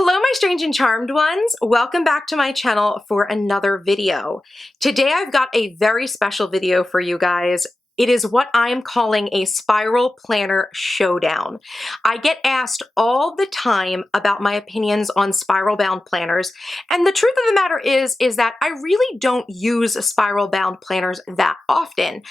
Hello, my strange and charmed ones. Welcome back to my channel for another video. Today I've got a very special video for you guys. It is what I am calling a spiral planner showdown. I get asked all the time about my opinions on spiral bound planners, and the truth of the matter is that I really don't use spiral bound planners that often.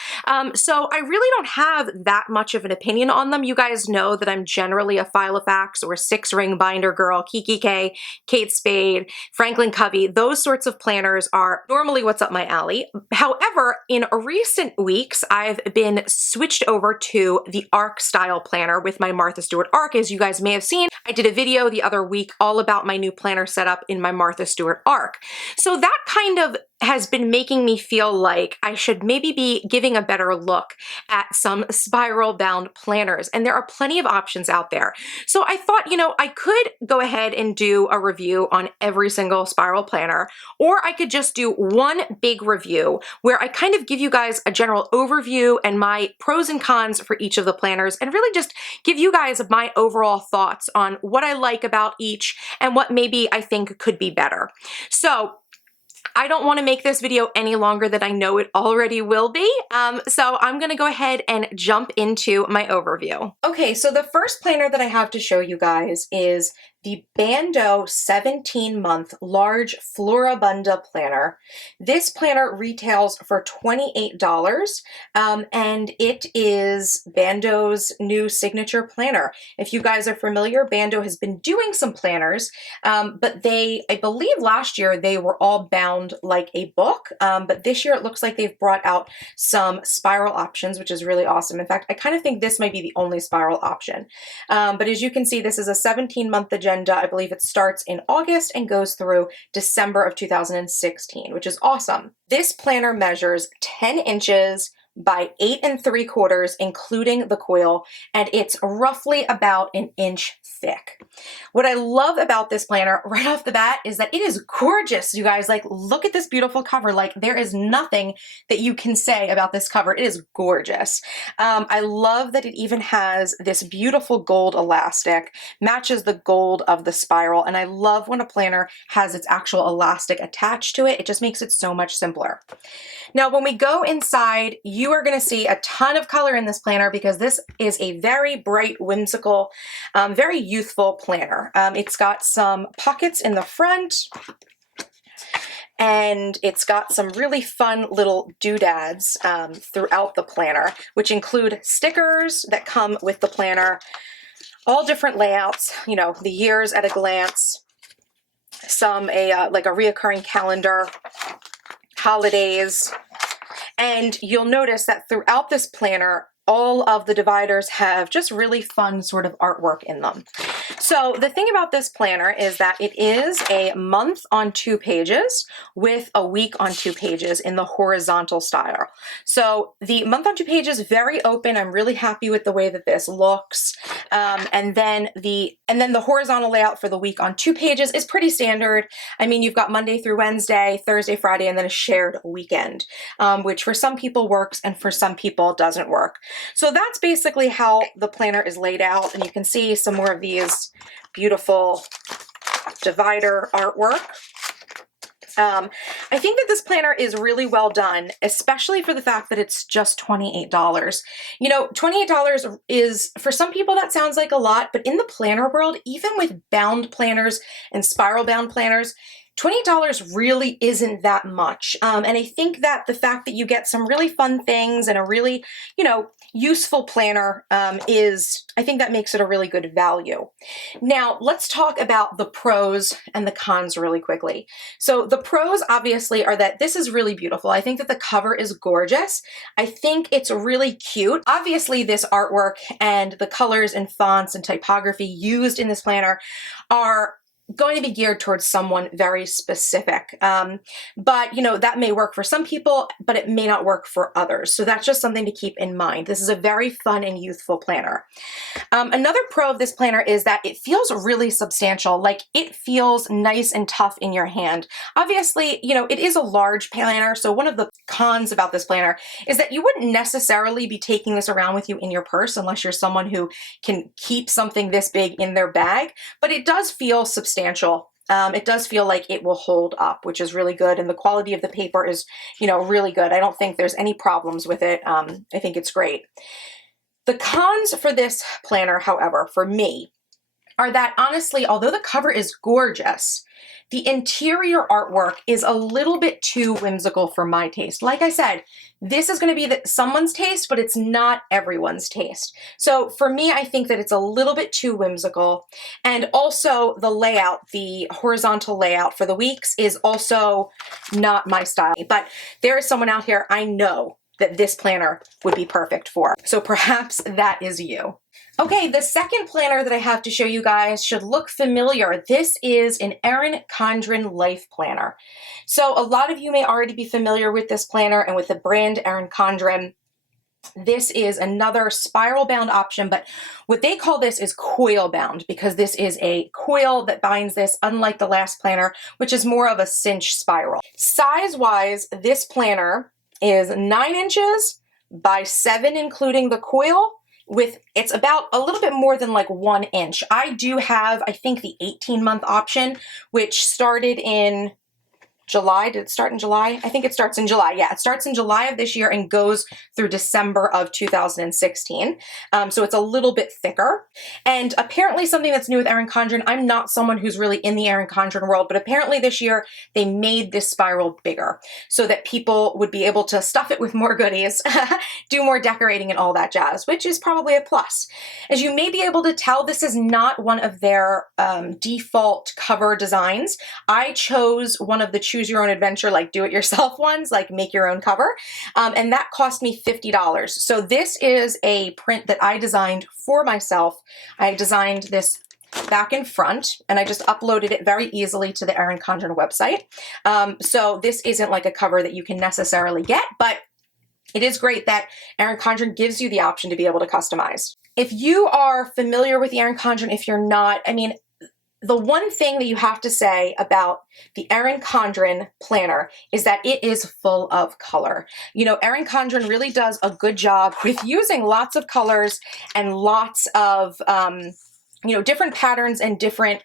So I really don't have that much of an opinion on them. You guys know that I'm generally a Filofax or 6-ring binder girl. Kiki K, Kate Spade, Franklin Covey, those sorts of planners are normally what's up my alley. However, in recent weeks, I've been switched over to the ARC style planner with my Martha Stewart ARC. As you guys may have seen, I did a video the other week all about my new planner setup in my Martha Stewart ARC. So that kind of has been making me feel like I should maybe be giving a better look at some spiral bound planners, and there are plenty of options out there. So I thought, I could go ahead and do a review on every single spiral planner, or I could just do one big review where I kind of give you guys a general overview and my pros and cons for each of the planners, and really just give you guys my overall thoughts on what I like about each and what maybe I think could be better. So I don't want to make this video any longer than I know it already will be, so I'm going to go ahead and jump into my overview. Okay, so the first planner that I have to show you guys is the Bando 17-month large Floribunda planner. This planner retails for $28, and it is Bando's new signature planner. If you guys are familiar, Bando has been doing some planners, but I believe last year they were all bound like a book, but this year it looks like they've brought out some spiral options, which is really awesome. In fact, I kind of think this might be the only spiral option. But as you can see, this is a 17-month agenda. I believe it starts in August and goes through December of 2016, which is awesome. This planner measures 10 inches by 8 3/4, including the coil, and it's roughly about an inch thick. What I love about this planner right off the bat is that it is gorgeous, you guys. Like, look at this beautiful cover. Like, there is nothing that you can say about this cover. It is gorgeous. I love that it even has this beautiful gold elastic, matches the gold of the spiral, and I love when a planner has its actual elastic attached to it. It just makes it so much simpler. Now, when we go inside, you are going to see a ton of color in this planner because this is a very bright, whimsical, very youthful planner. It's got some pockets in the front, and it's got some really fun little doodads throughout the planner, which include stickers that come with the planner, all different layouts, the years at a glance, like a reoccurring calendar, holidays. And you'll notice that throughout this planner, all of the dividers have just really fun sort of artwork in them. So the thing about this planner is that it is a month on 2 pages with a week on 2 pages in the horizontal style. So the month on 2 pages, very open. I'm really happy with the way that this looks. And then the horizontal layout for the week on 2 pages is pretty standard. I mean, you've got Monday through Wednesday, Thursday, Friday, and then a shared weekend, which for some people works and for some people doesn't work. So that's basically how the planner is laid out, and you can see some more of these beautiful divider artwork. I think that this planner is really well done, especially for the fact that it's just $28. $28 is, for some people that sounds like a lot, but in the planner world, even with bound planners and spiral bound planners, $28 really isn't that much. And I think that the fact that you get some really fun things and a really, useful planner I think that makes it a really good value. Now, let's talk about the pros and the cons really quickly. So the pros obviously are that this is really beautiful. I think that the cover is gorgeous. I think it's really cute. Obviously, this artwork and the colors and fonts and typography used in this planner are going to be geared towards someone very specific. But that may work for some people, but it may not work for others. So that's just something to keep in mind. This is a very fun and youthful planner. Another pro of this planner is that it feels really substantial. Like, it feels nice and tough in your hand. Obviously, it is a large planner. So one of the cons about this planner is that you wouldn't necessarily be taking this around with you in your purse unless you're someone who can keep something this big in their bag, but it does feel substantial substantial. It does feel like it will hold up, which is really good. And the quality of the paper is, you know, really good. I don't think there's any problems with it. I think it's great. The cons for this planner, however, for me, are that honestly, although the cover is gorgeous, the interior artwork is a little bit too whimsical for my taste. Like I said, this is going to be someone's taste, but it's not everyone's taste. So for me, I think that it's a little bit too whimsical. And also the layout, the horizontal layout for the weeks is also not my style. But there is someone out here I know that this planner would be perfect for. So perhaps that is you. Okay, the second planner that I have to show you guys should look familiar. This is an Erin Condren Life Planner. So a lot of you may already be familiar with this planner and with the brand Erin Condren. This is another spiral bound option, but what they call this is coil bound because this is a coil that binds this, unlike the last planner, which is more of a cinch spiral. Size-wise, this planner is 9 inches by 7, including the coil. It's about a little bit more than like 1 inch. I do have, I think, the 18-month option, which started in July. Did it start in July? I think it starts in July. Yeah, it starts in July of this year and goes through December of 2016. So it's a little bit thicker. And apparently something that's new with Erin Condren, I'm not someone who's really in the Erin Condren world, but apparently this year they made this spiral bigger so that people would be able to stuff it with more goodies, do more decorating and all that jazz, which is probably a plus. As you may be able to tell, this is not one of their default cover designs. I chose one of the choose your own adventure, like do it yourself ones, like make your own cover. And that cost me $50. So this is a print that I designed for myself. I designed this back and front and I just uploaded it very easily to the Erin Condren website. So this isn't like a cover that you can necessarily get, but it is great that Erin Condren gives you the option to be able to customize. If you are familiar with the Erin Condren, if you're not, I mean, the one thing that you have to say about the Erin Condren planner is that it is full of color. You know, Erin Condren really does a good job with using lots of colors and lots of, you know, different patterns and different,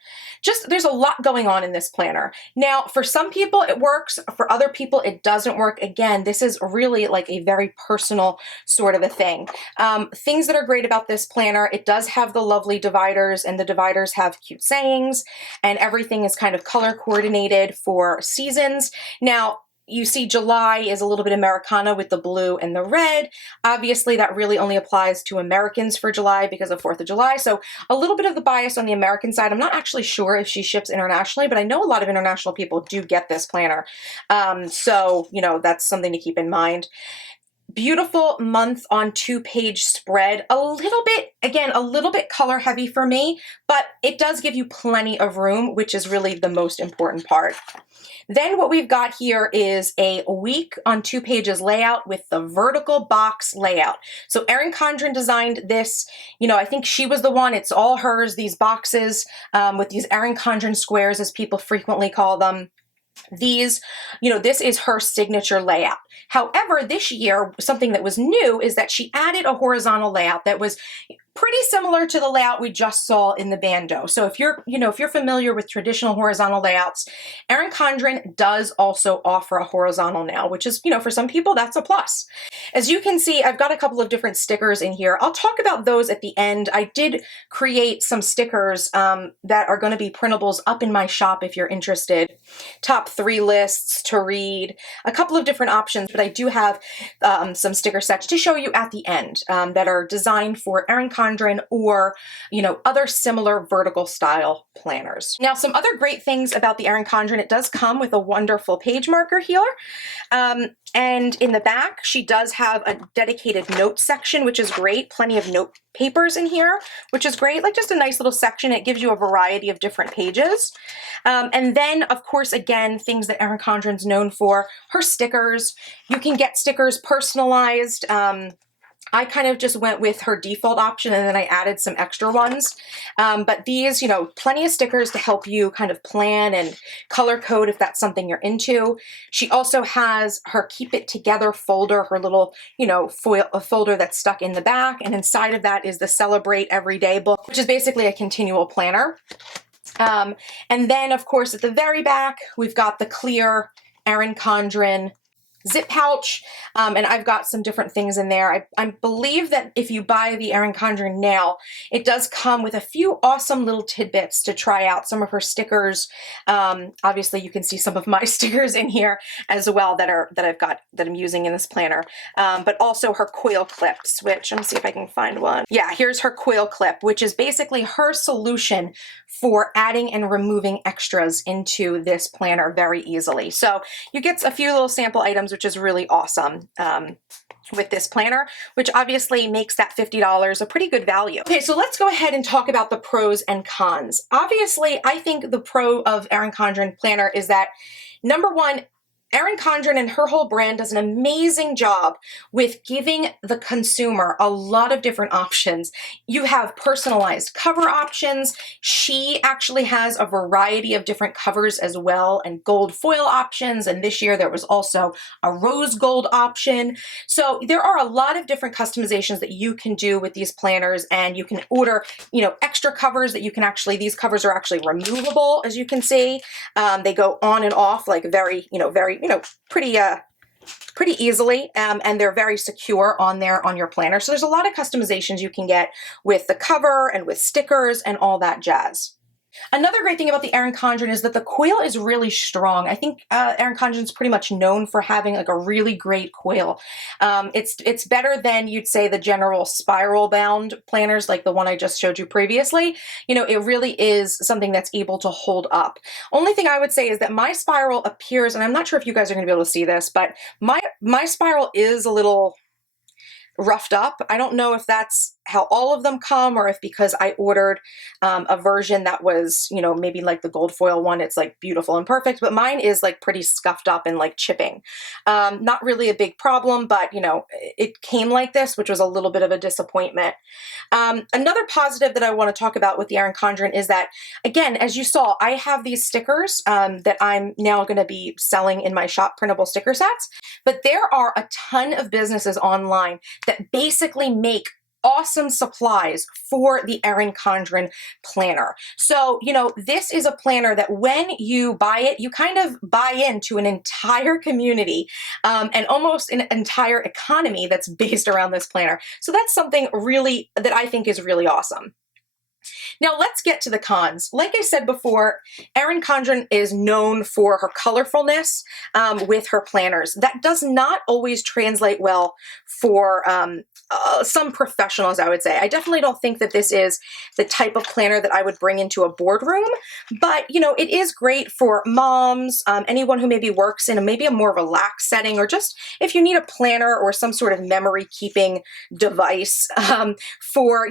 there's a lot going on in this planner. Now, for some people it works, for other people it doesn't work. Again, this is really like a very personal sort of a thing. Things that are great about this planner, it does have the lovely dividers, and the dividers have cute sayings, and everything is kind of color coordinated for seasons. Now, you see July is a little bit Americana with the blue and the red. Obviously, that really only applies to Americans for July because of 4th of July. So a little bit of the bias on the American side. I'm not actually sure if she ships internationally, but I know a lot of international people do get this planner. So, you know, that's something to keep in mind. Beautiful month on 2-page spread. A little bit, again, a little bit color heavy for me, but it does give you plenty of room, which is really the most important part. Then what we've got here is a week on 2 pages layout with the vertical box layout. So Erin Condren designed this, you know, I think she was the one, it's all hers, these boxes with these Erin Condren squares, as people frequently call them. These, you know, this is her signature layout. However, this year, something that was new is that she added a horizontal layout that was pretty similar to the layout we just saw in the Bando. So if you're, you know, if you're familiar with traditional horizontal layouts, Erin Condren does also offer a horizontal now, which is, you know, for some people, that's a plus. As you can see, I've got a couple of different stickers in here. I'll talk about those at the end. I did create some stickers that are going to be printables up in my shop if you're interested. Top 3 lists to read, a couple of different options, but I do have some sticker sets to show you at the end that are designed for Erin Condren or, you know, other similar vertical style planners. Now, some other great things about the Erin Condren, it does come with a wonderful page marker here. And in the back, she does have a dedicated note section, which is great. Plenty of note papers in here, which is great. Like just a nice little section. It gives you a variety of different pages. And then, of course, again, things that Erin Condren's known for, her stickers. You can get stickers personalized. I kind of just went with her default option and then I added some extra ones. But these, you know, plenty of stickers to help you kind of plan and color code if that's something you're into. She also has her Keep It Together folder, her little, you know, a folder that's stuck in the back. And inside of that is the Celebrate Everyday book, which is basically a continual planner. And then, of course, at the very back, we've got the clear Erin Condren zip pouch, and I've got some different things in there. I believe that if you buy the Erin Condren now, it does come with a few awesome little tidbits to try out. Some of her stickers. Obviously, you can see some of my stickers in here as well that I'm using in this planner. But also her quill clips, which let me see if I can find one. Yeah, here's her quill clip, which is basically her solution for adding and removing extras into this planner very easily. So you get a few little sample items, which is really awesome with this planner, which obviously makes that $50 a pretty good value. Okay, so let's go ahead and talk about the pros and cons. Obviously, I think the pro of Erin Condren planner is that, number one, Erin Condren and her whole brand does an amazing job with giving the consumer a lot of different options. You have personalized cover options. She actually has a variety of different covers as well, and gold foil options. And this year there was also a rose gold option. So there are a lot of different customizations that you can do with these planners, and you can order, extra covers that you can actually, these covers are actually removable, as you can see. They go on and off like very pretty easily, and they're very secure on your planner. So there's a lot of customizations you can get with the cover and with stickers and all that jazz. Another great thing about the Erin Condren is that the quill is really strong. I think Erin Condren is pretty much known for having like a really great quill. It's better than, you'd say, the general spiral bound planners like the one I just showed you previously. It really is something that's able to hold up. Only thing I would say is that my spiral appears, and I'm not sure if you guys are going to be able to see this, but my spiral is a little roughed up. I don't know if that's how all of them come, or if because I ordered a version that was, maybe like the gold foil one, it's like beautiful and perfect, but mine is like pretty scuffed up and like chipping. Not really a big problem, but it came like this, which was a little bit of a disappointment. Another positive that I want to talk about with the Erin Condren is that, again, as you saw, I have these stickers that I'm now going to be selling in my shop, printable sticker sets, but there are a ton of businesses online that basically make awesome supplies for the Erin Condren planner. So, this is a planner that when you buy it, you kind of buy into an entire community and almost an entire economy that's based around this planner. So that's something really that I think is really awesome. Now let's get to the cons. Like I said before, Erin Condren is known for her colorfulness with her planners. That does not always translate well for some professionals, I would say. I definitely don't think that this is the type of planner that I would bring into a boardroom, but it is great for moms, anyone who maybe works in maybe a more relaxed setting, or just if you need a planner or some sort of memory keeping device for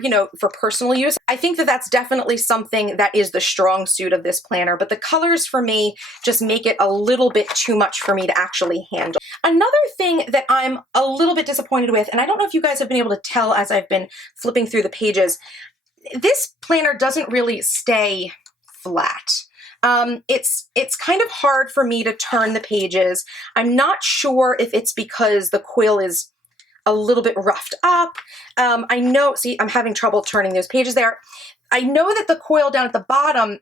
personal use. I think that that's definitely something that is the strong suit of this planner, but the colors for me just make it a little bit too much for me to actually handle. Another thing that I'm a little bit disappointed with, and I don't know if you guys have been able to tell as I've been flipping through the pages, this planner doesn't really stay flat. It's kind of hard for me to turn the pages. I'm not sure if it's because the quill is a little bit roughed up. I know, see, I'm having trouble turning those pages there. I know that the coil down at the bottom,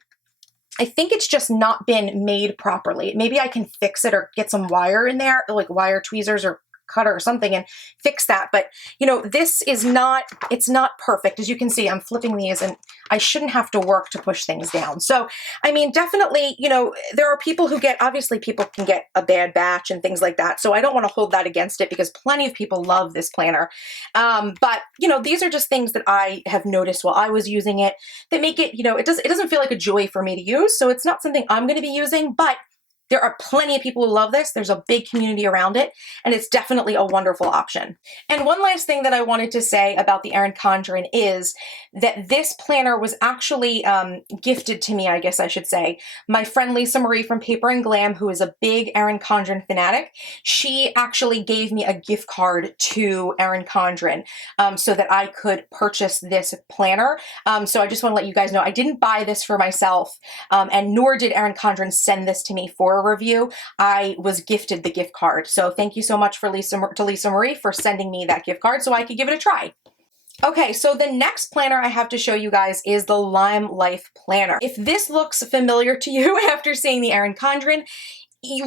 I think it's just not been made properly. Maybe I can fix it or get some wire in there, like wire tweezers or cutter or something, and fix that. But this is not, it's not perfect. As you can see, I'm flipping these and I shouldn't have to work to push things down. So, I mean, definitely, there are people who obviously people can get a bad batch and things like that. So I don't want to hold that against it because plenty of people love this planner. But these are just things that I have noticed while I was using it that make it, it doesn't feel like a joy for me to use. So it's not something I'm going to be using, but there are plenty of people who love this. There's a big community around it, and it's definitely a wonderful option. And one last thing that I wanted to say about the Erin Condren is that this planner was actually gifted to me, I guess I should say. My friend Lisa Marie from Paper and Glam, who is a big Erin Condren fanatic, she actually gave me a gift card to Erin Condren so that I could purchase this planner. So I just want to let you guys know I didn't buy this for myself, and nor did Erin Condren send this to me for a review. I was gifted the gift card. So thank you so much to Lisa Marie for sending me that gift card so I could give it a try. Okay, so the next planner I have to show you guys is the Limelife planner. If this looks familiar to you after seeing the Erin Condren,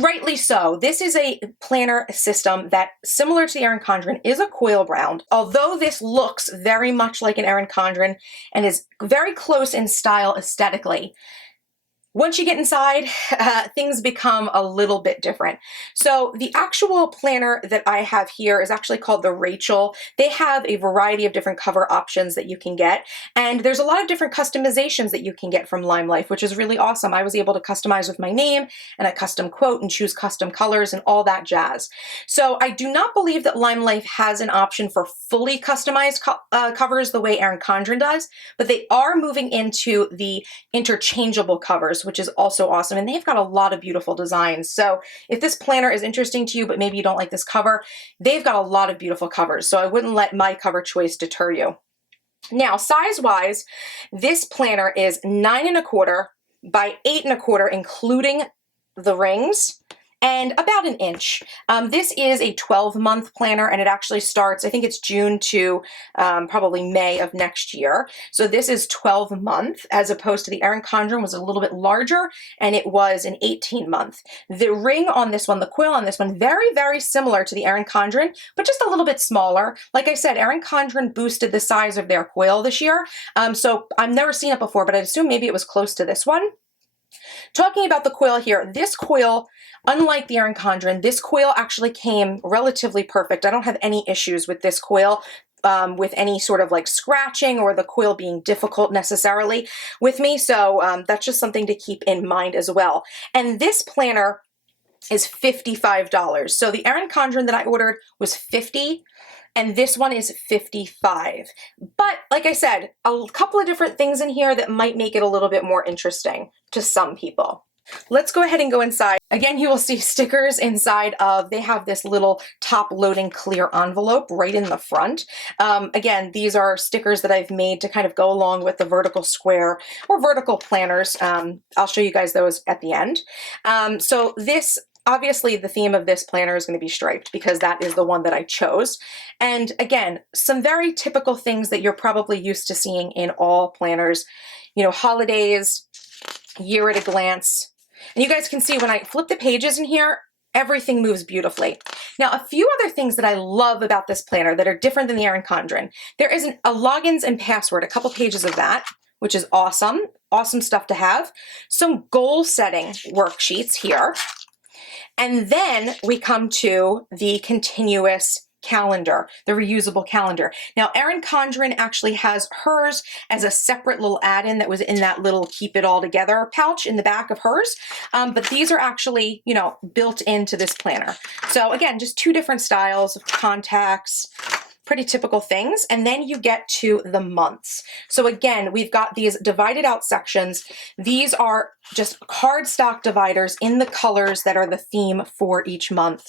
rightly so. This is a planner system that, similar to the Erin Condren, is a coil bound. Although this looks very much like an Erin Condren and is very close in style aesthetically, once you get inside, things become a little bit different. So the actual planner that I have here is actually called the Rachel. They have a variety of different cover options that you can get, and there's a lot of different customizations that you can get from Limelife, which is really awesome. I was able to customize with my name and a custom quote and choose custom colors and all that jazz. So I do not believe that Limelife has an option for fully customized covers the way Erin Condren does, but they are moving into the interchangeable covers, which is also awesome. And they've got a lot of beautiful designs. So if this planner is interesting to you, but maybe you don't like this cover, they've got a lot of beautiful covers. So I wouldn't let my cover choice deter you. Now, size-wise, this planner is 9¼ by 8¼ including the rings, and about an inch. This is a 12-month planner, and it actually starts, I think it's June to probably May of next year. So this is 12-month, as opposed to the Erin Condren was a little bit larger, and it was an 18-month. The ring on this one, the coil on this one, very, very similar to the Erin Condren, but just a little bit smaller. Like I said, Erin Condren boosted the size of their coil this year, so I've never seen it before, but I'd assume maybe it was close to this one. Talking about the coil here, this coil, unlike the Erin Condren, this coil actually came relatively perfect. I don't have any issues with this coil, with any sort of like scratching or the coil being difficult necessarily with me. So that's just something to keep in mind as well. And this planner is $55. So the Erin Condren that I ordered was $50. And this one is $55. But like I said, a couple of different things in here that might make it a little bit more interesting to some people. Let's go ahead and go inside. Again, you will see stickers inside of, they have this little top loading clear envelope right in the front. Again, these are stickers that I've made to kind of go along with the vertical square or vertical planners. I'll show you guys those at the end. So this, obviously the theme of this planner is going to be striped because that is the one that I chose. And again, some very typical things that you're probably used to seeing in all planners, you know, holidays, year at a glance. And you guys can see when I flip the pages in here, everything moves beautifully. Now, a few other things that I love about this planner that are different than the Erin Condren. There is a logins and password, a couple pages of that, which is awesome. Awesome stuff to have. Some goal setting worksheets here. And then we come to the continuous calendar, the reusable calendar. Now, Erin Condren actually has hers as a separate little add-in that was in that little keep it all together pouch in the back of hers. But these are actually, you know, built into this planner. So again, just two different styles of contacts, pretty typical things. And then you get to the months. So again, we've got these divided out sections. These are just cardstock dividers in the colors that are the theme for each month.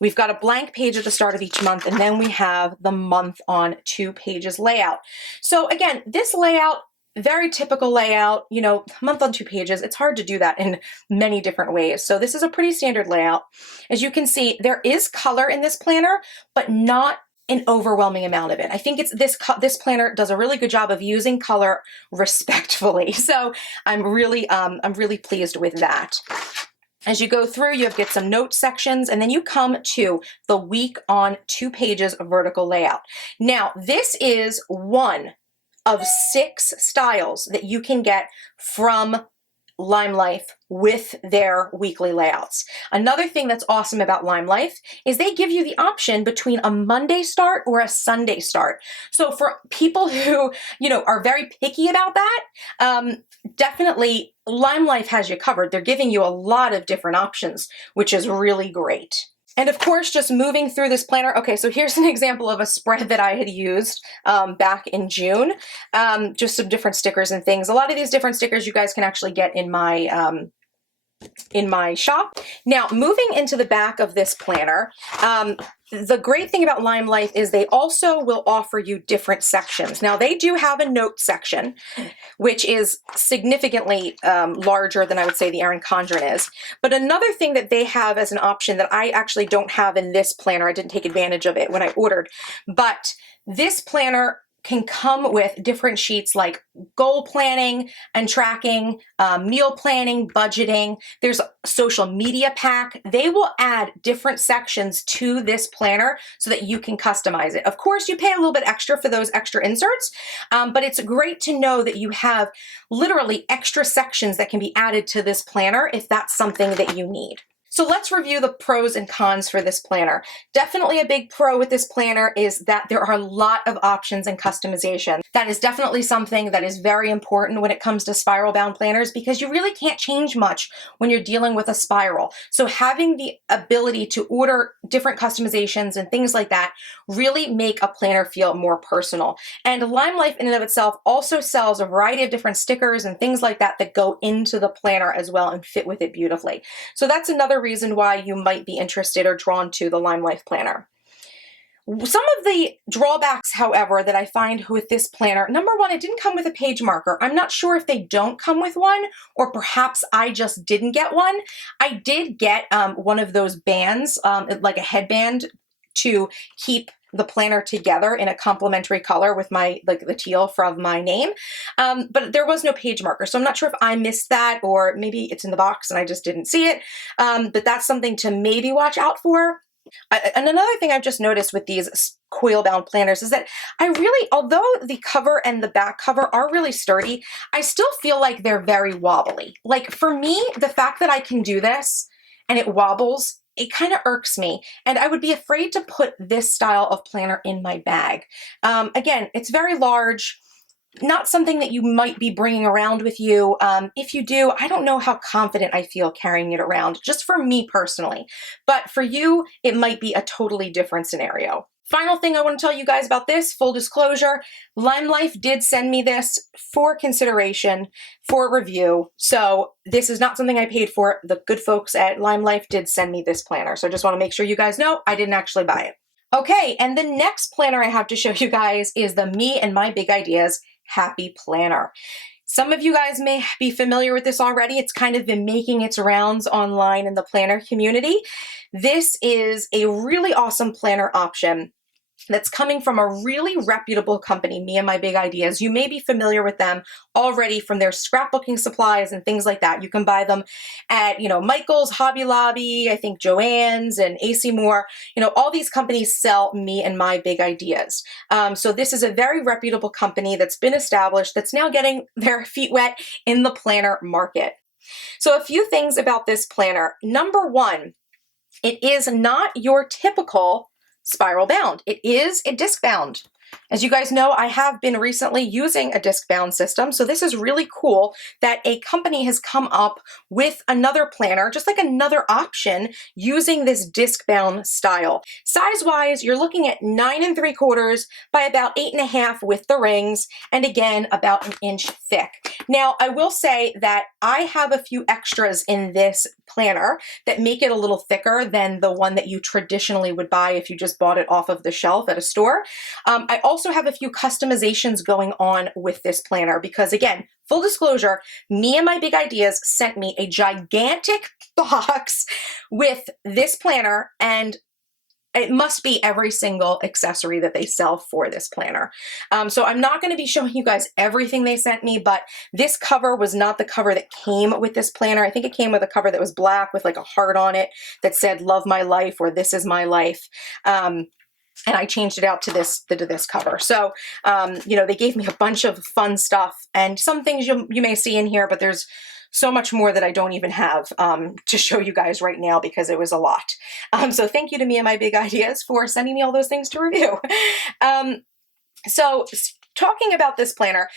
We've got a blank page at the start of each month, and then we have the month on 2 pages layout. So again, this layout, very typical layout, you know, month on 2 pages. It's hard to do that in many different ways. So this is a pretty standard layout. As you can see, there is color in this planner, but not an overwhelming amount of it. I think it's this planner does a really good job of using color respectfully. So I'm really pleased with that. As you go through, you get some note sections, and then you come to the week on 2 pages of vertical layout. Now, this is one of 6 styles that you can get from Limelife with their weekly layouts. Another thing that's awesome about Limelife is they give you the option between a Monday start or a Sunday start. So for people who, you know, are very picky about that, definitely Limelife has you covered. They're giving you a lot of different options, which is really great. And of course, just moving through this planner. Okay, so here's an example of a spread that I had used back in June. Just some different stickers and things. A lot of these different stickers you guys can actually get in my shop. Now, moving into the back of this planner, the great thing about Limelife is they also will offer you different sections. Now, they do have a note section, which is significantly larger than I would say the Erin Condren is. But another thing that they have as an option that I actually don't have in this planner, I didn't take advantage of it when I ordered, but this planner can come with different sheets like goal planning and tracking, meal planning, budgeting. There's a social media pack. They will add different sections to this planner so that you can customize it. Of course, you pay a little bit extra for those extra inserts, but it's great to know that you have literally extra sections that can be added to this planner if that's something that you need. So let's review the pros and cons for this planner. Definitely a big pro with this planner is that there are a lot of options and customization. That is definitely something that is very important when it comes to spiral bound planners because you really can't change much when you're dealing with a spiral. So having the ability to order different customizations and things like that really make a planner feel more personal. And Limelife in and of itself also sells a variety of different stickers and things like that that go into the planner as well and fit with it beautifully. So that's another reason why you might be interested or drawn to the Limelife planner. Some of the drawbacks, however, that I find with this planner, number one, it didn't come with a page marker. I'm not sure if they don't come with one, or perhaps I just didn't get one. I did get one of those bands, like a headband, to keep the planner together in a complementary color with my, like the teal from my name. But there was no page marker. So I'm not sure if I missed that or maybe it's in the box and I just didn't see it. But that's something to maybe watch out for. And another thing I've just noticed with these coil bound planners is that I really, although the cover and the back cover are really sturdy, I still feel like they're very wobbly. Like for me, the fact that I can do this and it wobbles, it kind of irks me, and I would be afraid to put this style of planner in my bag. Again, it's very large, not something that you might be bringing around with you. If you do, I don't know how confident I feel carrying it around, just for me personally. But for you, it might be a totally different scenario. Final thing I want to tell you guys about this, full disclosure, Limelife did send me this for consideration, for review. So this is not something I paid for. The good folks at Limelife did send me this planner. So I just want to make sure you guys know I didn't actually buy it. Okay, and the next planner I have to show you guys is the Me and My Big Ideas Happy Planner. Some of you guys may be familiar with this already. It's kind of been making its rounds online in the planner community. This is a really awesome planner option that's coming from a really reputable company, Me and My Big Ideas. You may be familiar with them already from their scrapbooking supplies and things like that. You can buy them at, Michael's, Hobby Lobby, I think Joann's and AC Moore. All these companies sell Me and My Big Ideas. So this is a very reputable company that's been established, that's now getting their feet wet in the planner market. So a few things about this planner. Number one, it is not your typical spiral bound. It is a disc bound. As you guys know, I have been recently using a disc bound system, so this is really cool that a company has come up with another planner, just like another option, using this disc bound style. Size-wise, you're looking at 9 3/4 by about 8.5 with the rings, and again, about 1 inch thick. Now, I will say that I have a few extras in this planner that make it a little thicker than the one that you traditionally would buy if you just bought it off of the shelf at a store. I also have a few customizations going on with this planner because, again, full disclosure, Me and My Big Ideas sent me a gigantic box with this planner, and it must be every single accessory that they sell for this planner. So I'm not going to be showing you guys everything they sent me, but this cover was not the cover that came with this planner. I think it came with a cover that was black with like a heart on it that said "Love My Life" or "This Is My Life." And I changed it out to this cover. So, they gave me a bunch of fun stuff and some things you may see in here, but there's so much more that I don't even have to show you guys right now because it was a lot. So thank you to Me and My Big Ideas for sending me all those things to review. So talking about this planner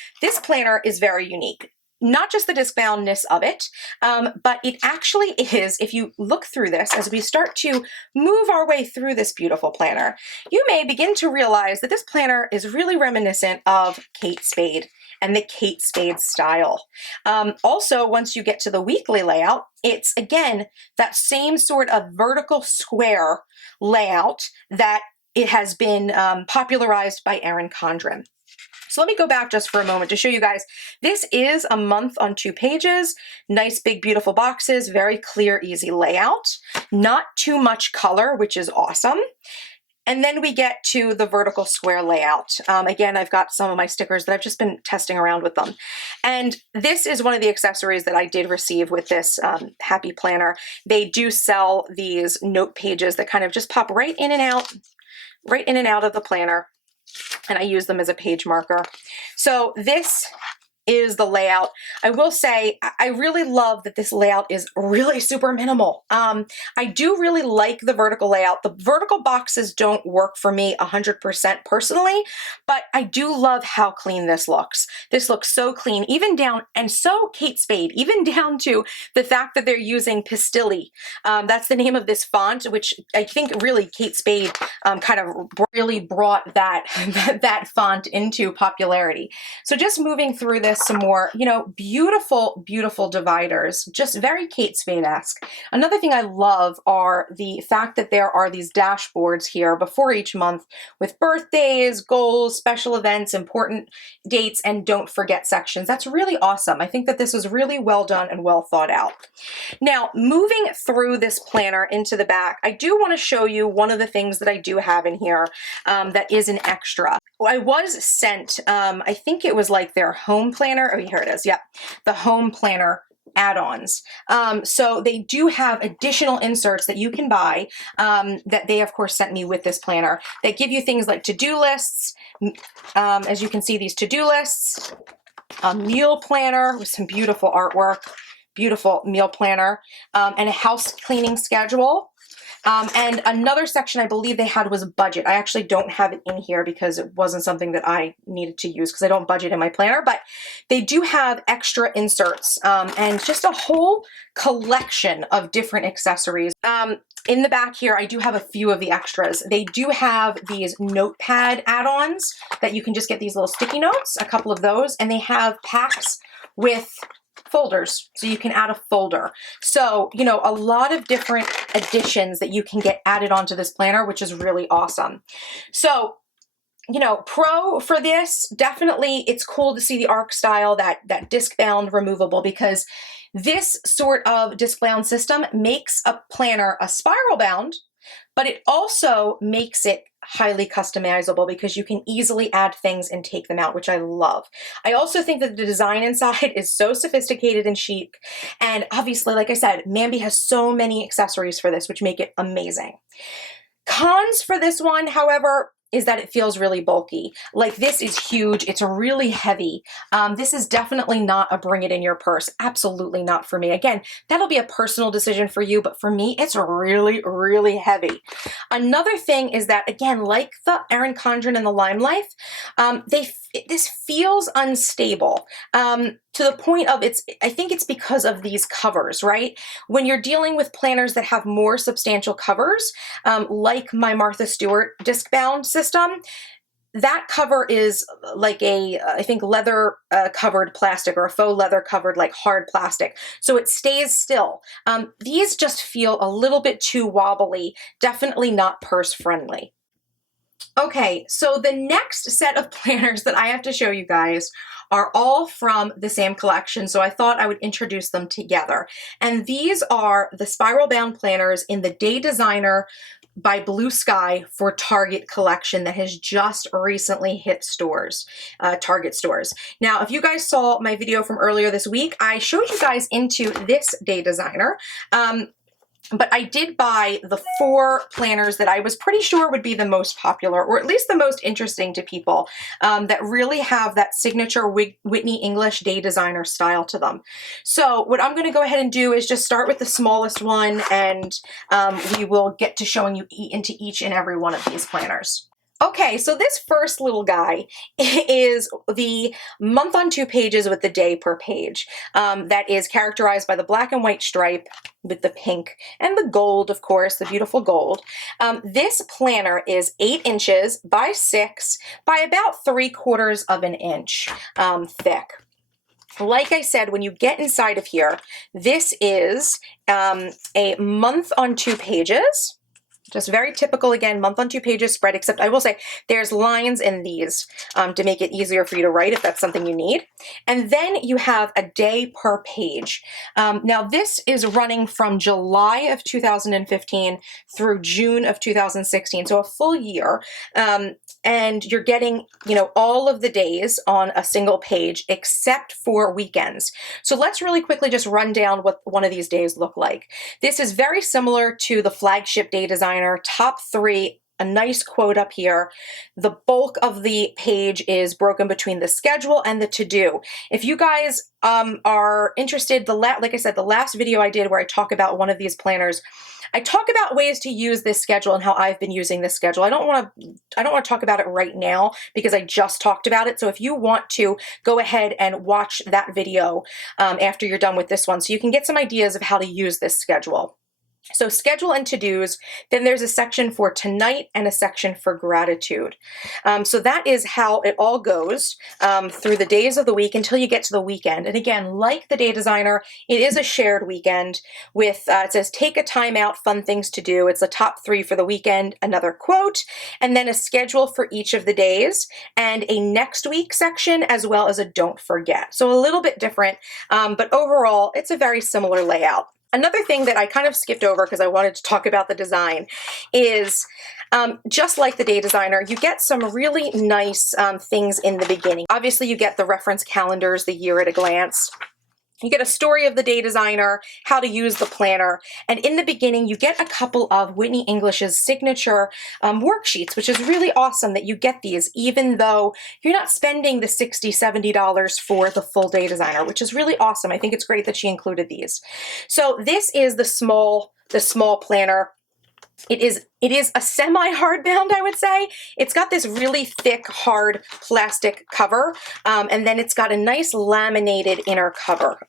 is very unique. Not just the disc boundness of it, but it actually is, if you look through this, as we start to move our way through this beautiful planner, you may begin to realize that this planner is really reminiscent of Kate Spade and the Kate Spade style. Also, once you get to the weekly layout, it's again that same sort of vertical square layout that it has been popularized by Erin Condren. So let me go back just for a moment to show you guys. This is a month on 2 pages, nice big beautiful boxes, very clear, easy layout, not too much color, which is awesome. And then we get to the vertical square layout. Again, I've got some of my stickers that I've just been testing around with them. And this is one of the accessories that I did receive with this Happy Planner. They do sell these note pages that kind of just pop right in and out of the planner. And I use them as a page marker. So this is the layout. I will say I really love that this layout is really super minimal. I do really like the vertical layout. The vertical boxes don't work for me 100% personally, but I do love how clean this looks. This looks so clean, even down, and so Kate Spade, even down to the fact that they're using Pistilli. That's the name of this font, which I think really Kate Spade kind of really brought that font into popularity. So just moving through this some more, you know, beautiful, beautiful dividers, just very Kate Spade-esque. Another thing I love are the fact that there are these dashboards here before each month with birthdays, goals, special events, important dates, and don't forget sections. That's really awesome. I think that this is really well done and well thought out. Now, moving through this planner into the back, I do want to show you one of the things that I do have in here that is an extra. I was sent, I think it was like their home planner. Oh, here it is. Yep. The home planner add-ons. So they do have additional inserts that you can buy that they of course sent me with this planner. They give you things like to-do lists. As you can see, these to-do lists, a meal planner with some beautiful artwork, beautiful meal planner, and a house cleaning schedule. And another section I believe they had was budget. I actually don't have it in here because it wasn't something that I needed to use because I don't budget in my planner, but they do have extra inserts and just a whole collection of different accessories. In the back here, I do have a few of the extras. They do have these notepad add-ons that you can just get these little sticky notes, a couple of those, and they have packs with folders, so you can add a folder. So, you know, a lot of different additions that you can get added onto this planner, which is really awesome. So, you know, pro for this, definitely it's cool to see the arc style, that disc bound removable, because this sort of disc bound system makes a planner a spiral bound, but it also makes it highly customizable because you can easily add things and take them out, which I love. I also think that the design inside is so sophisticated and chic. And obviously, like I said, MAMBI has so many accessories for this, which make it amazing. Cons for this one, however, is that it feels really bulky. Like, this is huge. It's really heavy. This is definitely not a bring it in your purse. Absolutely not for me. Again, that'll be a personal decision for you, but for me, it's really, really heavy. Another thing is that, again, like the Erin Condren and the Limelife, this feels unstable to the point of I think it's because of these covers, right? When you're dealing with planners that have more substantial covers, like my Martha Stewart disc bound system, that cover is like a, I think, leather covered plastic, or a faux leather covered like hard plastic. So it stays still. These just feel a little bit too wobbly, definitely not purse friendly. Okay, so the next set of planners that I have to show you guys are all from the same collection, so I thought I would introduce them together. And these are the spiral bound planners in the Day Designer by Bluesky for Target collection that has just recently hit stores, Target stores. Now, if you guys saw my video from earlier this week, I showed you guys into this Day Designer. But I did buy the 4 planners that I was pretty sure would be the most popular, or at least the most interesting to people, that really have that signature Whitney English Day Designer style to them. So what I'm going to go ahead and do is just start with the smallest one, and we will get to showing you into each and every one of these planners. Okay, so this first little guy is the month on 2 pages with the day per page. That is characterized by the black and white stripe with the pink and the gold, of course, the beautiful gold. This planner is 8 inches by 6 by about 3/4 of an inch thick. Like I said, when you get inside of here, this is a month on 2 pages. Just very typical, again, month on 2 pages spread, except I will say there's lines in these to make it easier for you to write if that's something you need. And then you have a day per page. Now this is running from July of 2015 through June of 2016, so a full year. And you're getting, you know, all of the days on a single page except for weekends. So let's really quickly just run down what one of these days look like. This is very similar to the flagship day designer, top 3, a nice quote up here. The bulk of the page is broken between the schedule and the to-do. If you guys are interested, like I said, the last video I did where I talk about one of these planners, I talk about ways to use this schedule and how I've been using this schedule. I don't want to talk about it right now because I just talked about it. So if you want to, go ahead and watch that video after you're done with this one so you can get some ideas of how to use this schedule. So schedule and to-dos, then there's a section for tonight and a section for gratitude. So that is how it all goes through the days of the week until you get to the weekend. And again, like the day designer, it is a shared weekend with, it says, take a time out, fun things to do. It's the top 3 for the weekend, another quote, and then a schedule for each of the days and a next week section as well as a don't forget. So a little bit different, but overall, it's a very similar layout. Another thing that I kind of skipped over because I wanted to talk about the design is just like the day designer, you get some really nice things in the beginning. Obviously, you get the reference calendars, the year at a glance. You get a story of the day designer, how to use the planner, and in the beginning you get a couple of Whitney English's signature worksheets, which is really awesome that you get these even though you're not spending the $60, $70 for the full day designer, which is really awesome. I think it's great that she included these. So this is the small planner. It is a semi-hardbound, I would say. It's got this really thick, hard plastic cover, and then it's got a nice laminated inner cover,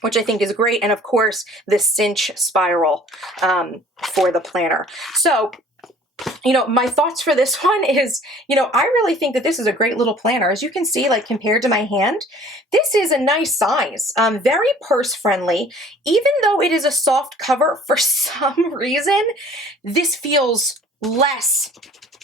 which I think is great. And of course, the cinch spiral for the planner. So, you know, my thoughts for this one is, you know, I really think that this is a great little planner. As you can see, like compared to my hand, this is a nice size, very purse friendly. Even though it is a soft cover, for some reason, this feels less.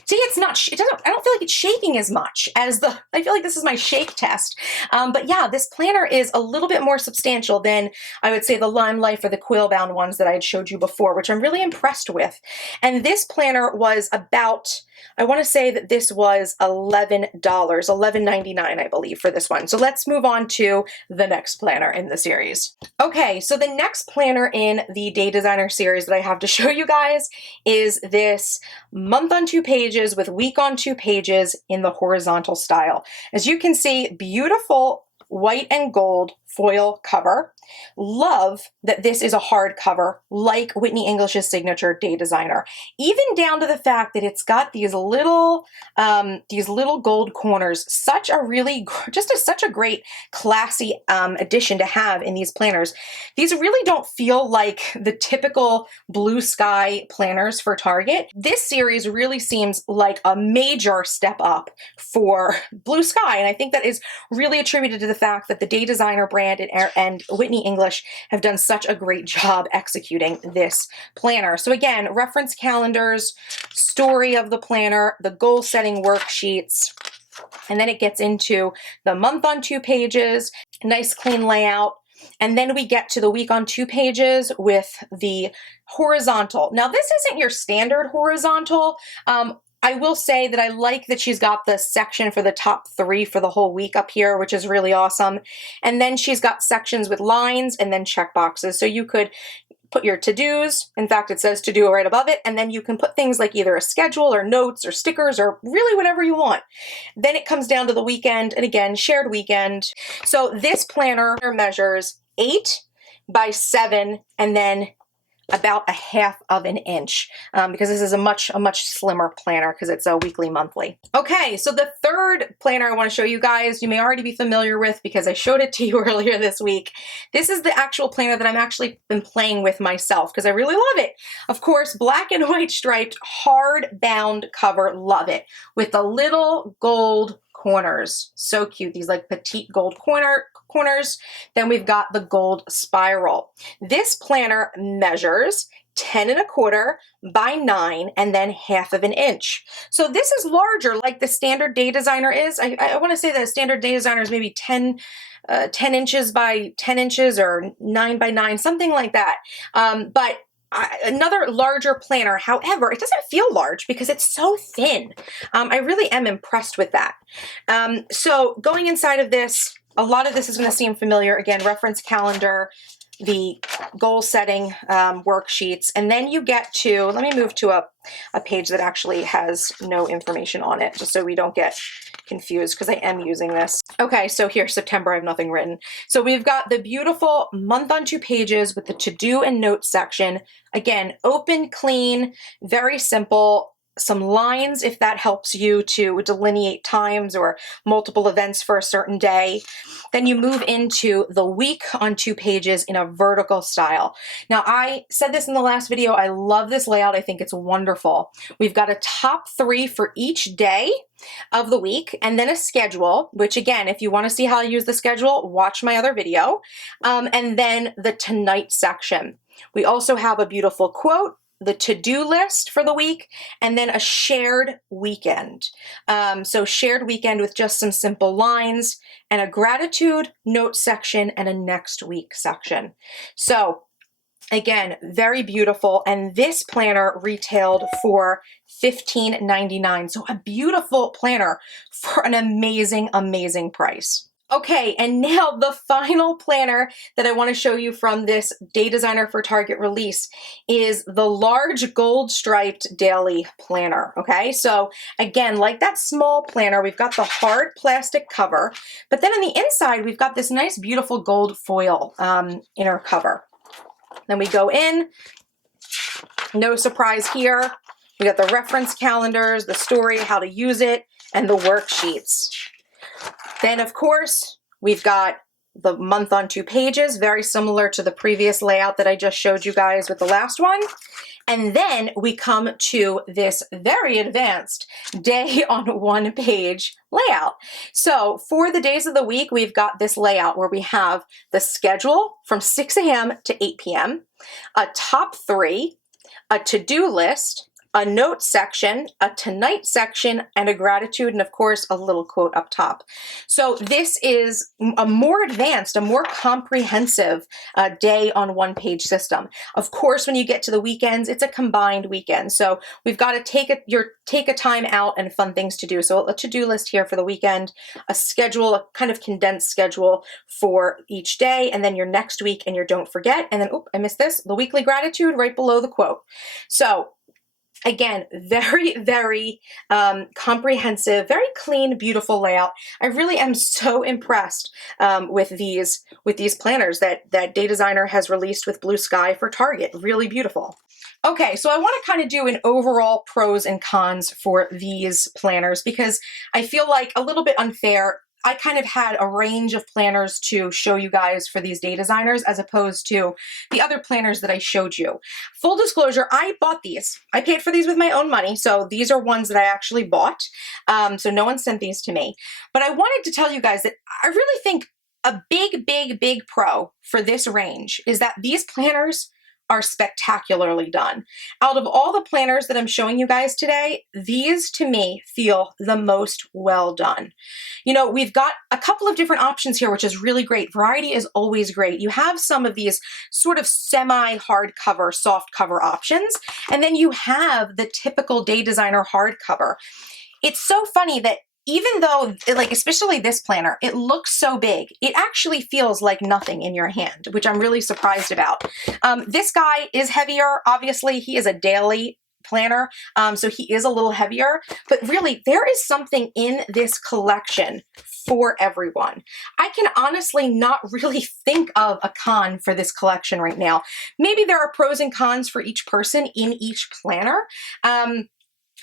See, it's not, I don't feel like it's shaking as much as I feel like this is my shake test. But yeah, this planner is a little bit more substantial than I would say the Limelife or the quill bound ones that I had showed you before, which I'm really impressed with. And this planner was about, I want to say that this was $11, $11.99, I believe, for this one. So let's move on to the next planner in the series. Okay, so the next planner in the Day Designer series that I have to show you guys is this month on 2 pages with week on 2 pages in the horizontal style. As you can see, beautiful white and gold foil cover. Love that this is a hardcover like Whitney English's signature Day Designer, even down to the fact that it's got these little gold corners. Such a really, such a great classy addition to have in these planners. These really don't feel like the typical Bluesky planners for Target. This series really seems like a major step up for Bluesky, and I think that is really attributed to the fact that the Day Designer brand and Whitney English have done such a great job executing this planner. So again, reference calendars, story of the planner, the goal setting worksheets, and then it gets into the month on 2 pages, nice clean layout. And then we get to the week on 2 pages with the horizontal. Now this isn't your standard horizontal. I will say that I like that she's got the section for the top 3 for the whole week up here, which is really awesome. And then she's got sections with lines and then check boxes. So you could put your to-dos. In fact, it says to-do right above it. And then you can put things like either a schedule or notes or stickers or really whatever you want. Then it comes down to the weekend, and again, shared weekend. So this planner measures 8 by 7 and then about 1/2 of an inch because this is a much slimmer planner because it's a weekly monthly. Okay, so the third planner I want to show you guys, you may already be familiar with because I showed it to you earlier this week. This is the actual planner that I'm actually been playing with myself because I really love it. Of course, black and white striped hard bound cover, love it, with the little gold corners. So cute, these like petite gold corners. Then we've got the gold spiral. This planner measures 10 1/4 by 9, and then 1/2 inch. So this is larger like the standard Day Designer is. I want to say that standard Day Designer is maybe 10 inches by 10 inches or 9 by 9, something like that. But another larger planner. However, it doesn't feel large because it's so thin. I really am impressed with that. So going inside of this, a lot of this is going to seem familiar. Again, reference calendar, the goal setting worksheets, and then you get to, let me move to a page that actually has no information on it, just so we don't get confused, because I am using this. Okay, so here, September, I have nothing written. So we've got the beautiful month on 2 pages with the to-do and notes section. Again, open, clean, very simple. Some lines if that helps you to delineate times or multiple events for a certain day. Then you move into the week on 2 pages in a vertical style. Now, I said this in the last video, I love this layout. I think it's wonderful. We've got a top 3 for each day of the week, and then a schedule, which again, if you want to see how I use the schedule, watch my other video. And then the tonight section. We also have a beautiful quote, the to-do list for the week, and then a shared weekend. So shared weekend with just some simple lines, and a gratitude note section, and a next week section. So again, very beautiful. And this planner retailed for $15.99. So a beautiful planner for an amazing, amazing price. Okay, and now the final planner that I want to show you from this Day Designer for Target release is the large gold striped daily planner. Okay, so again, like that small planner, we've got the hard plastic cover, but then on the inside, we've got this nice, beautiful gold foil inner cover. Then we go in, no surprise here. We got the reference calendars, the story, how to use it, and the worksheets. Then, of course, we've got the month on 2 pages, very similar to the previous layout that I just showed you guys with the last one. And then we come to this very advanced day on 1 page layout. So for the days of the week, we've got this layout where we have the schedule from 6 a.m. to 8 p.m., a top 3, a to-do list, a note section, a tonight section, and a gratitude, and of course, a little quote up top. So this is a more advanced, a more comprehensive day on 1 page system. Of course, when you get to the weekends, it's a combined weekend. So we've got to take a time out and fun things to do. So a to-do list here for the weekend, a schedule, a kind of condensed schedule for each day, and then your next week and your don't forget. And then, oop, I missed this, the weekly gratitude right below the quote. So again, very, very comprehensive, very clean, beautiful layout. I really am so impressed with these planners that Day Designer has released with Bluesky for Target. Really beautiful. Okay, so I want to kind of do an overall pros and cons for these planners because I feel like a little bit unfair. I kind of had a range of planners to show you guys for these Day Designers as opposed to the other planners that I showed you. Full disclosure, I bought these. I paid for these with my own money, so these are ones that I actually bought. So no one sent these to me. But I wanted to tell you guys that I really think a big, big, big pro for this range is that these planners are spectacularly done. Out of all the planners that I'm showing you guys today, these to me feel the most well done. You know, we've got a couple of different options here, which is really great. Variety is always great. You have some of these sort of semi-hardcover, soft cover options, and then you have the typical Day Designer hardcover. It's so funny that even though, like, especially this planner, it looks so big, it actually feels like nothing in your hand, which I'm really surprised about. This guy is heavier. Obviously, he is a daily planner, so he is a little heavier, but really, there is something in this collection for everyone. I can honestly not really think of a con for this collection right now. Maybe there are pros and cons for each person in each planner.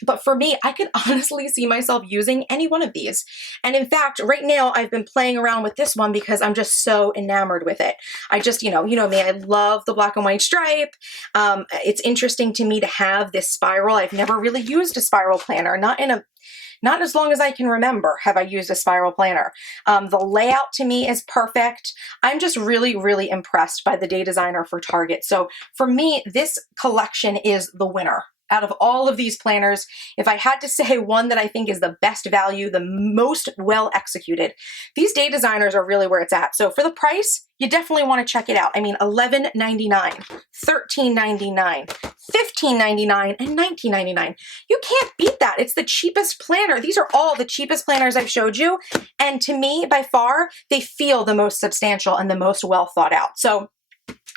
But for me, I can honestly see myself using any one of these. And in fact, right now I've been playing around with this one because I'm just so enamored with it. I just, you know me, I love the black and white stripe. It's interesting to me to have this spiral. I've never really used a spiral planner, not in not as long as I can remember have I used a spiral planner. The layout to me is perfect. I'm just really, really impressed by the Day Designer for Target. So for me, this collection is the winner. Out of all of these planners, if I had to say one that I think is the best value, the most well executed, these Day Designers are really where it's at. So for the price, you definitely want to check it out. I mean, $11.99, $13.99, $15.99, and $19.99. You can't beat that. It's the cheapest planner. These are all the cheapest planners I've showed you. And to me, by far, they feel the most substantial and the most well thought out. So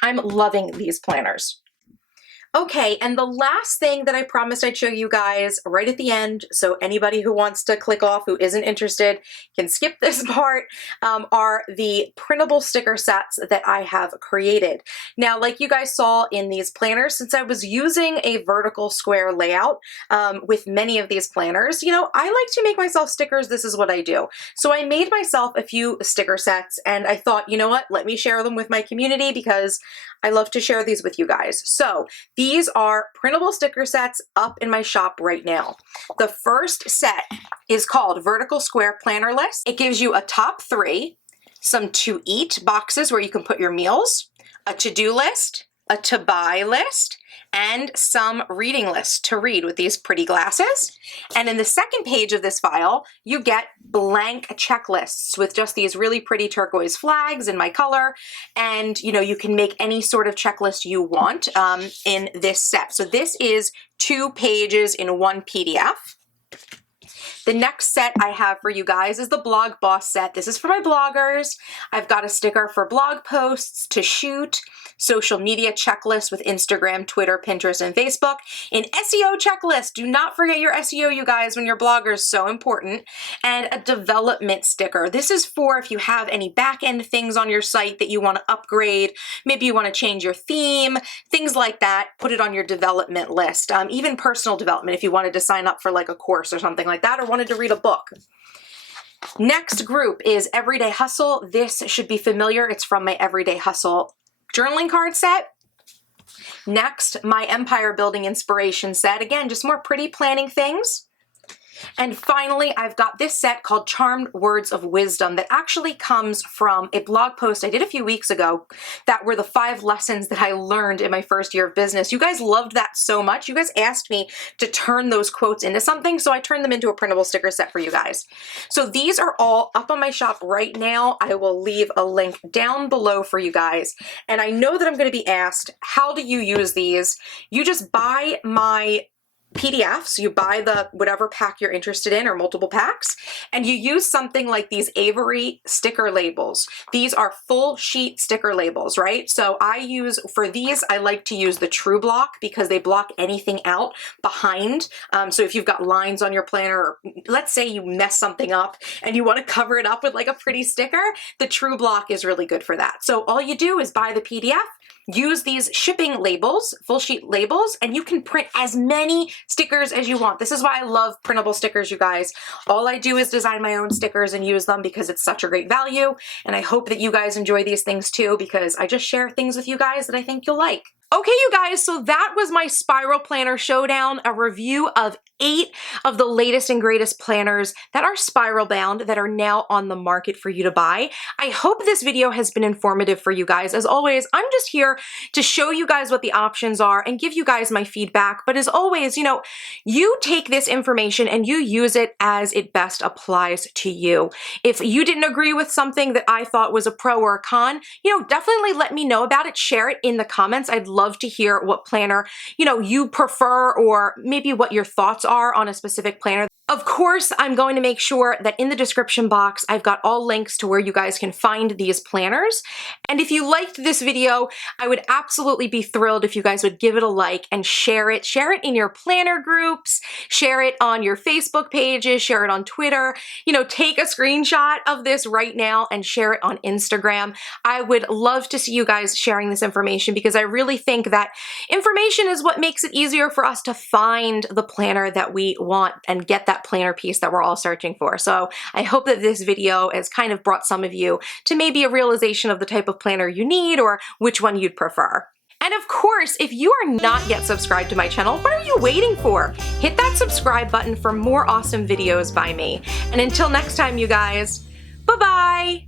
I'm loving these planners. Okay, and the last thing that I promised I'd show you guys right at the end, so anybody who wants to click off who isn't interested can skip this part, are the printable sticker sets that I have created. Now, like you guys saw in these planners, since I was using a vertical square layout with many of these planners, you know, I like to make myself stickers. This is what I do. So I made myself a few sticker sets, and I thought, you know what, let me share them with my community because I love to share these with you guys. So these are printable sticker sets up in my shop right now. The first set is called Vertical Square Planner List. It gives you a top 3, some to eat boxes where you can put your meals, a to-do list, a to-buy list, and some reading lists to read with these pretty glasses. And in the second page of this file, you get blank checklists with just these really pretty turquoise flags in my color. And you know, you can make any sort of checklist you want in this set. So this is 2 pages in one PDF. The next set I have for you guys is the Blog Boss set. This is for my bloggers. I've got a sticker for blog posts to shoot, social media checklist with Instagram, Twitter, Pinterest, and Facebook, an SEO checklist. Do not forget your SEO, you guys, when your blogger is so important, and a development sticker. This is for if you have any back-end things on your site that you want to upgrade, maybe you want to change your theme, things like that, put it on your development list. Even personal development if you wanted to sign up for like a course or something like that, or wanted to read a book. Next group is Everyday Hustle. This should be familiar. It's from my Everyday Hustle journaling card set. Next, my Empire Building Inspiration set. Again, just more pretty planning things. And finally, I've got this set called Charmed Words of Wisdom that actually comes from a blog post I did a few weeks ago that were the 5 lessons that I learned in my first year of business. You guys loved that so much. You guys asked me to turn those quotes into something, so I turned them into a printable sticker set for you guys. So these are all up on my shop right now. I will leave a link down below for you guys. And I know that I'm going to be asked, how do you use these? You just buy my PDFs, you buy the whatever pack you're interested in or multiple packs, and you use something like these Avery sticker labels. These are full sheet sticker labels, right? So I use, for these, I like to use the True Block because they block anything out behind. So if you've got lines on your planner, or let's say you mess something up and you want to cover it up with like a pretty sticker, the True Block is really good for that. So all you do is buy the PDF, use these shipping labels, full sheet labels, and you can print as many stickers as you want. This is why I love printable stickers, you guys. All I do is design my own stickers and use them because it's such a great value. And I hope that you guys enjoy these things too, because I just share things with you guys that I think you'll like. Okay, you guys, so that was my Spiral Planner Showdown, a review of 8 of the latest and greatest planners that are spiral bound that are now on the market for you to buy. I hope this video has been informative for you guys. As always, I'm just here to show you guys what the options are and give you guys my feedback. But as always, you know, you take this information and you use it as it best applies to you. If you didn't agree with something that I thought was a pro or a con, you know, definitely let me know about it. Share it in the comments. I'd love to hear what planner, you know, you prefer, or maybe what your thoughts are on a specific planner. Of course, I'm going to make sure that in the description box, I've got all links to where you guys can find these planners. And if you liked this video, I would absolutely be thrilled if you guys would give it a like and share it. Share it in your planner groups, share it on your Facebook pages, share it on Twitter. You know, take a screenshot of this right now and share it on Instagram. I would love to see you guys sharing this information because I really think that information is what makes it easier for us to find the planner that we want and get that planner piece that we're all searching for. So I hope that this video has kind of brought some of you to maybe a realization of the type of planner you need or which one you'd prefer. And of course, if you are not yet subscribed to my channel, what are you waiting for? Hit that subscribe button for more awesome videos by me. And until next time, you guys, bye-bye!